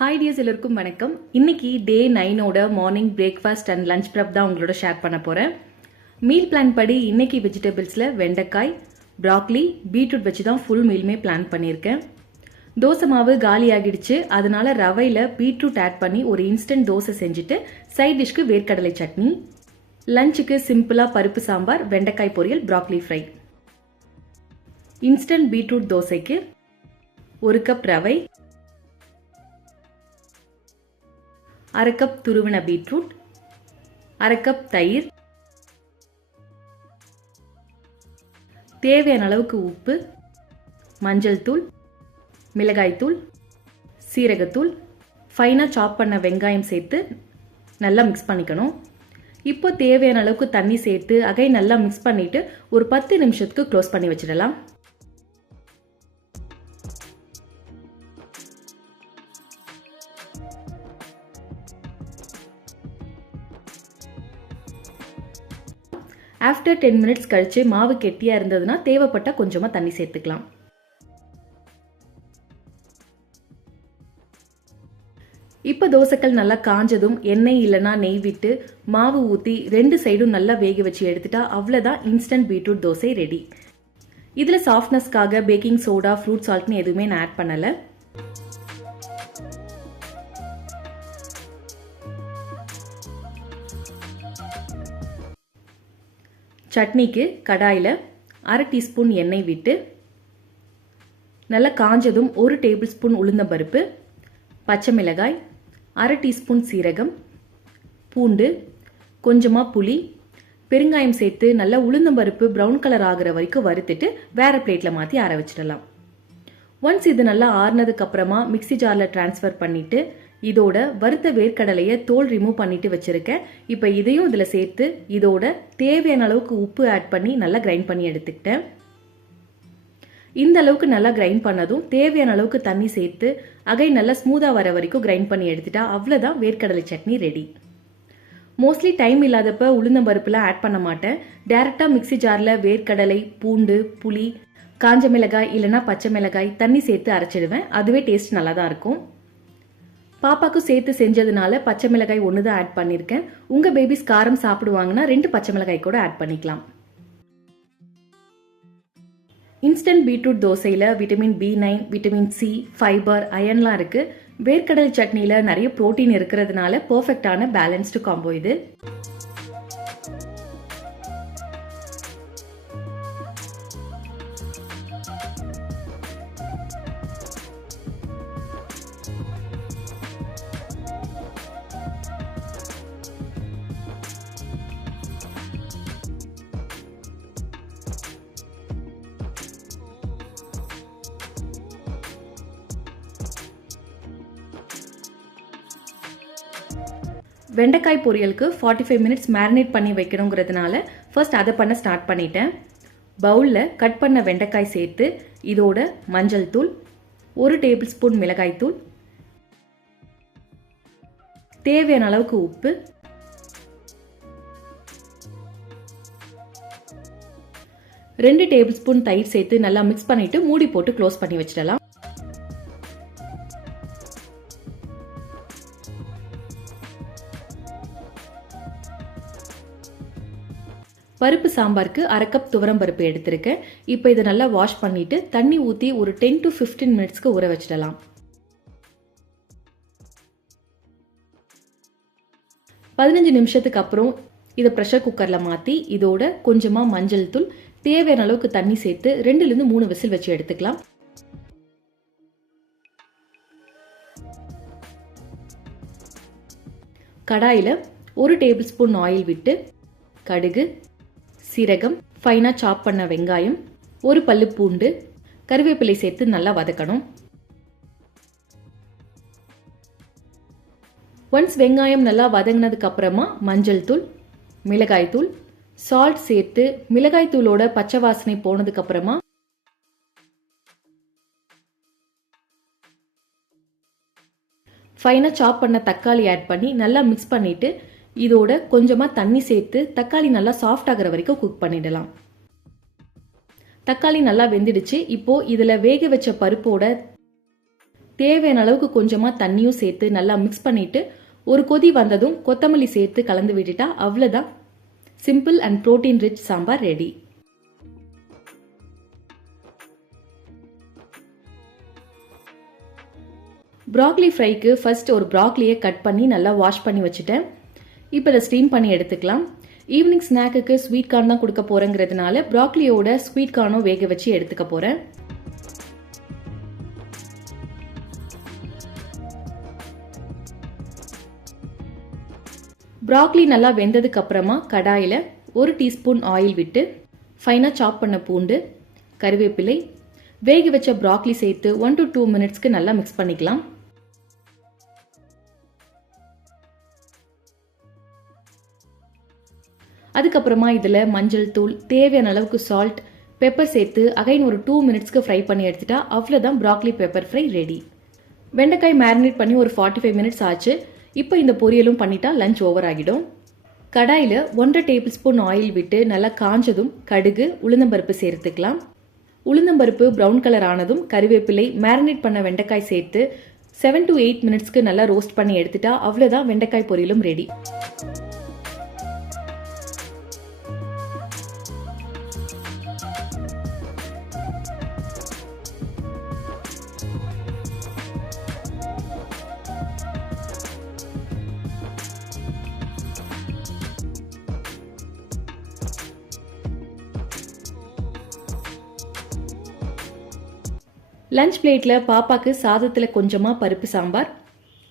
Hi tears, எல்லாருக்கும் வணக்கம். இன்னைக்கு டே 9ஓட morning breakfast and lunch prep தான் உங்களோட ஷேர் பண்ண போகிறேன். மீல் பிளான் படி இன்னைக்கு வெஜிடபிள்ஸில் வெண்டைக்காய், ப்ராக்லி, பீட்ரூட் வச்சு தான் ஃபுல் மீலுமே பிளான் பண்ணியிருக்கேன். தோசை மாவு காலி ஆகிடுச்சு, அதனால ரவையில் பீட்ரூட் ஆட் பண்ணி ஒரு இன்ஸ்டன்ட் தோசை செஞ்சுட்டு சைட் டிஷ்க்கு வேர்க்கடலை சட்னி. லஞ்சுக்கு சிம்பிளாக பருப்பு சாம்பார், வெண்டைக்காய் பொரியல், ப்ராக்லி ஃப்ரை. இன்ஸ்டன்ட் பீட்ரூட் தோசைக்கு 1 கப் ரவை, 1/2 கப் துருவின பீட்ரூட், 1/2 கப் தயிர், தேவையான அளவுக்கு உப்பு, மஞ்சள் தூள், மிளகாய் தூள், சீரகத்தூள், ஃபைனாக சாப் பண்ண வெங்காயம் சேர்த்து நல்லா மிக்ஸ் பண்ணிக்கணும். இப்போ தேவையான அளவுக்கு தண்ணி சேர்த்து நல்லா மிக்ஸ் பண்ணிட்டு ஒரு 10 நிமிஷத்துக்கு க்ளோஸ் பண்ணி வச்சிடலாம். ஆஃப்டர் 10 மினிட்ஸ் கழிச்சு மாவு கெட்டியாக இருந்ததுன்னா தேவைப்பட்ட கொஞ்சமாக தண்ணி சேர்த்துக்கலாம். இப்போ தோசைக்கல் நல்லா காஞ்சதும் எண்ணெய் இல்லைனா நெய் விட்டு மாவு ஊற்றி 2 சைடும் நல்லா வேக வச்சு எடுத்துட்டா அவ்வளோதான் இன்ஸ்டன்ட் பீட்ரூட் தோசை ரெடி. இதில் சாஃப்ட்னஸ்க்காக பேக்கிங் சோடா, ஃப்ரூட் சால்ட்னு எதுவுமே நான் ஆட் பண்ணலை. சட்னிக்கு கடாயில் 1/2 டீஸ்பூன் எண்ணெய் விட்டு நல்லா காஞ்சதும் 1 டேபிள் ஸ்பூன் உளுந்தம்பருப்பு, பச்சை மிளகாய், 1/2 டீஸ்பூன் சீரகம், பூண்டு, கொஞ்சமாக புளி, பெருங்காயம் சேர்த்து நல்லா உளுந்தம்பருப்பு ப்ரௌன் கலர் ஆகிற வரைக்கும் வறுத்துட்டு வேற பிளேட்டில் மாற்றி ஆற வச்சிடலாம். ஒன்ஸ் இது நல்லா ஆறுனதுக்கு அப்புறமா மிக்சி ஜாரில் டிரான்ஸ்ஃபர் பண்ணிட்டு இதோட வறுத்த வேர்க்கடலையை தோல் ரிமூவ் பண்ணிட்டு வச்சிருக்கேன். இப்போ இதையும் இதில் சேர்த்து இதோட தேவையான அளவுக்கு உப்பு ஆட் பண்ணி நல்லா கிரைண்ட் பண்ணி எடுத்துக்கிட்டேன். இந்த அளவுக்கு நல்லா கிரைண்ட் பண்ணதும் தேவையான அளவுக்கு தண்ணி சேர்த்து நல்லா ஸ்மூத்தாக வர வரைக்கும் கிரைண்ட் பண்ணி எடுத்துட்டா அவ்வளோதான் வேர்க்கடலை சட்னி ரெடி. மோஸ்ட்லி டைம் இல்லாதப்ப உளுந்தம்பருப்புலாம் ஆட் பண்ண மாட்டேன். டேரெக்டாக மிக்சி ஜாரில் வேர்க்கடலை, பூண்டு, புளி, காஞ்ச மிளகாய் இல்லைனா பச்சை மிளகாய் தண்ணி சேர்த்து அரைச்சிடுவேன். அதுவே டேஸ்ட் நல்லா தான் இருக்கும். பாப்பாக்கும் சேர்த்து செஞ்சதுனால பச்சை மிளகாய் 1 தான் ஆட் பண்ணியிருக்கேன். உங்கள் பேபிஸ் காரம் சாப்பிடுவாங்கன்னா 2 பச்சை மிளகாய் கூட ஆட் பண்ணிக்கலாம். இன்ஸ்டன்ட் பீட்ரூட் தோசையில் vitamin B9, vitamin C, fibre, அயன்லாம் இருக்குது. வேர்க்கடலை சட்னியில் நிறைய புரோட்டீன் இருக்கிறதுனால பர்ஃபெக்டான பேலன்ஸ்டு காம்போ இது. வெண்டைக்காய் பொரியலுக்கு 45 மினிட்ஸ் மேரினேட் பண்ணி வைக்கணுங்கிறதுனால ஃபர்ஸ்ட் அதை பண்ண ஸ்டார்ட் பண்ணிட்டேன். பவுலில் கட் பண்ண வெண்டைக்காய் சேர்த்து இதோட மஞ்சள் தூள், 1 டேபிள் ஸ்பூன் மிளகாய் தூள், தேவையான அளவுக்கு உப்பு, 2 டேபிள் ஸ்பூன் தயிர் சேர்த்து நல்லா மிக்ஸ் பண்ணிட்டு மூடி போட்டு க்ளோஸ் பண்ணி வச்சிடலாம். பருப்பு சாம்பாருக்கு 1/2 கப் துவரம் பருப்பு எடுத்திருக்கேன். இப்போ இதை நல்லா வாஷ் பண்ணிட்டு தண்ணி ஊற்றி ஒரு 10 to 15 மினிட்ஸ்க்கு ஊற வச்சிடலாம். 15 நிமிஷத்துக்கு அப்புறம் இதை ப்ரெஷர் குக்கரில் மாற்றி இதோட கொஞ்சமாக மஞ்சள் தூள், தேவையான அளவுக்கு தண்ணி சேர்த்து 2-3 விசில் வச்சு எடுத்துக்கலாம். கடாயில் 1 டேபிள் ஸ்பூன் ஆயில் விட்டு கடுகு, சீரகம், ஃபைனாக சாப் பண்ண வெங்காயம், 1 பல்லு பூண்டு, கருவேப்பிலை சேர்த்து நல்லா வதக்கணும். ஒன்ஸ் வெங்காயம் நல்லா வதங்கினதுக்கு அப்புறமா மஞ்சள் தூள், மிளகாய் தூள், சால்ட் சேர்த்து மிளகாய் தூளோட பச்சை வாசனை போனதுக்கு அப்புறமா ஃபைனாக சாப் பண்ண தக்காளி ஆட் பண்ணி நல்லா மிக்ஸ் பண்ணிட்டு இதோட கொஞ்சமாக தண்ணி சேர்த்து தக்காளி நல்லா சாஃப்ட் ஆகிற வரைக்கும் குக் பண்ணிடலாம். தக்காளி நல்லா வெந்துடுச்சு. இப்போ இதில் வேக வச்ச பருப்போட தேவையான அளவுக்கு கொஞ்சமாக தண்ணியும் சேர்த்து நல்லா மிக்ஸ் பண்ணிவிட்டு ஒரு கொதி வந்ததும் கொத்தமல்லி சேர்த்து கலந்து விட்டுட்டா அவ்வளோதான். Simple and protein rich sambar ready. Broccoli ஃப்ரைக்கு ஃபர்ஸ்ட் ஒரு ப்ராக்லியை கட் பண்ணி நல்லா வாஷ் பண்ணி வச்சுட்டேன். இப்போ இதை ஸ்டீம் பண்ணி எடுத்துக்கலாம். ஈவினிங் ஸ்நாக்குக்கு ஸ்வீட் கார்ன் தான் கொடுக்க போகிறேங்கிறதுனால ப்ராக்லியோட ஸ்வீட் கார்னும் வேக வச்சு எடுத்துக்க போகிறேன். ப்ராக்லி நல்லா வெந்ததுக்கு அப்புறமா கடாயில் 1 டீஸ்பூன் ஆயில் விட்டு ஃபைனாக சாப் பண்ண பூண்டு, கருவேப்பிலை, வேக வச்ச ப்ராக்லி சேர்த்து 1 to 2 மினிட்ஸ்க்கு நல்லா மிக்ஸ் பண்ணிக்கலாம். அதுக்கப்புறமா இதில் மஞ்சள் தூள், தேவையான அளவுக்கு சால்ட், பெப்பர் சேர்த்து அகைன் ஒரு 2 மினிட்ஸ்க்கு ஃப்ரை பண்ணி எடுத்துட்டா அவ்வளோதான் ப்ராக்லி பெப்பர் ஃப்ரை ரெடி. வெண்டைக்காய் மேரினேட் பண்ணி ஒரு 45 மினிட்ஸ் ஆச்சு. இப்போ இந்த பொரியலும் பண்ணிட்டா லஞ்ச் ஓவர் ஆகிடும். கடாயில் 1.5 டேபிள் ஸ்பூன் ஆயில் விட்டு நல்லா காஞ்சதும் கடுகு, உளுந்தம்பருப்பு சேர்த்துக்கலாம். உளுந்தம்பருப்பு ப்ரௌன் கலர் ஆனதும் கருவேப்பிலை, மேரினேட் பண்ண வெண்டைக்காய் சேர்த்து 7 to 8 மினிட்ஸ்க்கு நல்லா ரோஸ்ட் பண்ணி எடுத்துட்டா அவ்வளோதான் வெண்டைக்காய் பொரியலும் ரெடி. லஞ்ச் பிளேட்டில் பாப்பாக்கு சாதத்தில் கொஞ்சமாக பருப்பு சாம்பார்,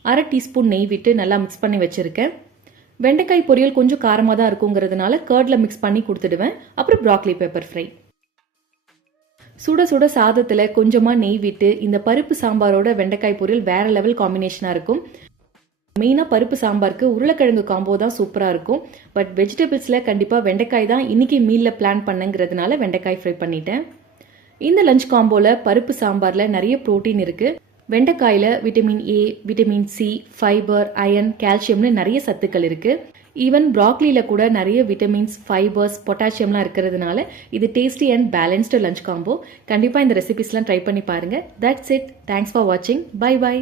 1/2 டீஸ்பூன் நெய் விட்டு நல்லா மிக்ஸ் பண்ணி வச்சுருக்கேன். வெண்டைக்காய் பொரியல் கொஞ்சம் காரமாக தான் இருக்குங்கிறதுனால கர்டில் மிக்ஸ் பண்ணி கொடுத்துடுவேன். அப்புறம் ப்ராக்லி பெப்பர் ஃப்ரை. சுட சுட சாதத்தில் கொஞ்சமாக நெய் விட்டு இந்த பருப்பு சாம்பாரோட வெண்டைக்காய் பொரியல் வேறு லெவல் காம்பினேஷனாக இருக்கும். மெயினாக பருப்பு சாம்பாருக்கு உருளைக்கிழங்கு காம்போ தான் சூப்பராக இருக்கும். பட் வெஜிடபிள்ஸில் கண்டிப்பாக வெண்டைக்காய் தான் இன்றைக்கி மீலில் பிளான் பண்ணுங்கிறதுனால வெண்டைக்காய் ஃப்ரை பண்ணிட்டேன். இந்த லஞ்ச் காம்போவில் பருப்பு சாம்பாரில் நிறைய ப்ரோட்டீன் இருக்குது. வெண்டைக்காயில் vitamin A, vitamin C, fibre, iron, கால்சியம்னு நிறைய சத்துக்கள் இருக்குது. ஈவன் ப்ராக்லியில் கூட நிறைய விட்டமின்ஸ், ஃபைபர்ஸ், பொட்டாசியம்லாம் இருக்கிறதுனால இது tasty and balanced lunch combo. கண்டிப்பாக இந்த ரெசிபிஸ்லாம் ட்ரை பண்ணி பாருங்கள். That's it. தேங்க்ஸ் ஃபார் வாட்சிங். Bye by.